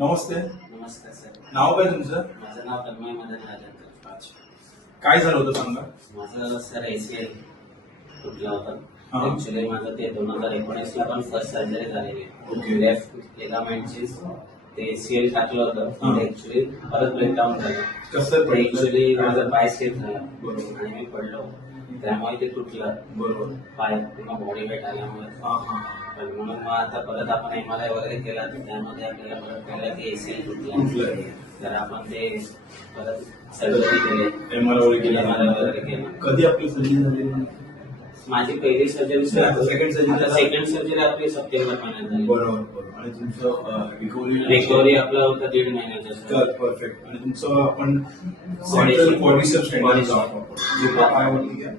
नमस्ते. नमस्कार सर. नाव काय तुमचं? माझं नाव तन्मय मदन राजन. अच्छा. काय झालं होतं सांगा? माझं सर ACL तुटला होता. हा. ऍक्च्युली माझं ते 2019 ला पण फर्स्ट सर्जरी झालेली. Okay. लेफ्ट लिगामेंटची ते ACL टाकलं हा. होतं. ऍक्च्युली परत ब्रेकडाऊन झालं. कसं पडलं? ऍक्च्युली माझं पाय स्लिप झाला बरोबर. आणि मी पडलो, त्यामुळे ते तुटलं बरोबर. पाय किंवा बॉडी वेट आल्यामुळे. हा हा. पण म्हणून मग आता परत आपण MRI वगैरे केला तर त्यामध्ये आपल्याला परत कळलं की ACL तुटलंय. तुटला. तर आपण ते परत सर्जरी केली. MRI वगैरे केलं. MRI वगैरे केलं. कधी आपली सर्जरी झाली? माझी पहिली surgery second surgery second surgery आपली सप्टेंबर महिन्यात झाली. बरोबर बरोबर. आणि तुमचं रिकव्हरी आपला होता 1.5 महिन्याचा. परफेक्ट. आणि तुमचं आपण सेंट्रल क्वाड्रिसेप्स स्ट्रेंथ वापरतो. पाय वरती घ्या.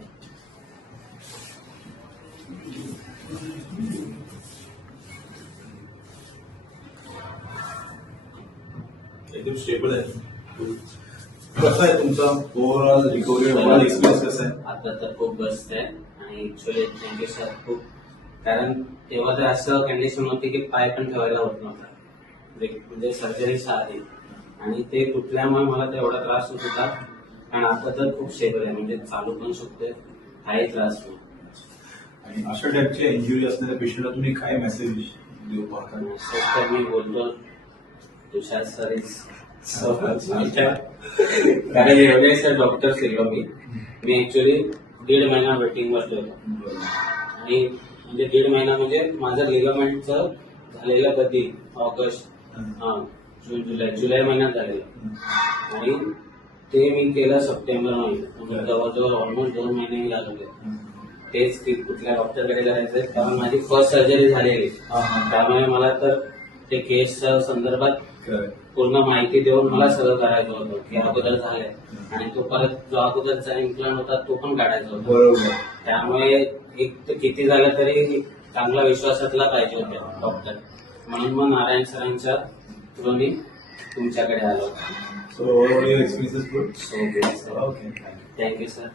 एकदम स्टेबल आहे. कसं आहे तुमचा ओव्हरऑल रिकव्हरी ओव्हरऑल एक्सपिरियन्स कसा आहे? आता तर खूप बस्ट आहे आणि ऍक्च्युली थँक्यू सर खूप. कारण तेव्हा तर असं कंडिशन होती की पाय पण ठेवायला होत नव्हता, म्हणजे सर्जरीच्या आधी. आणि ते तुटल्यामुळे मला तर एवढा त्रास होत होता. आणि आता तर खूप स्टेबल आहे, म्हणजे चालू पण शकतोय, काही त्रास नाही. आणि अशा टाईपच्या इंजुरी असणाऱ्या पेशंटला तुम्ही काय मेसेज देऊ पाहता? तर मी बोलतो तुषार सर इज सो मच. कारण एवढे सर डॉक्टर केलो मी ऍक्च्युली 1.5 महिना वेटिंग वर होतो. आणि म्हणजे 1.5 महिना म्हणजे माझं लिगामेंटचं झालेलं कधी ऑगस्ट, जून, जुलै महिन्यात झालेलं. आणि ते मी केलं सप्टेंबर महिन्यात. म्हणजे जवळजवळ ऑलमोस्ट 2 महिने लागले. तेच की कुठल्या डॉक्टरकडे करायचंय, कारण माझी फर्स्ट सर्जरी झालेली. त्यामुळे मला तर ते केसच्या संदर्भात पूर्ण माहिती देऊन मला सगळं करायचं होतं की अगोदर झालंय आणि तो परत जो अगोदरचा इम्प्लांट होता तो पण काढायचा होता. बरोबर. त्यामुळे एक तर किती झालं तरी चांगला विश्वासातला पाहिजे होता डॉक्टर. म्हणून मग नारायण सरांच्या थ्रू मी तुमच्याकडे आलो. So overall your experience is good. So okay. Thank you sir.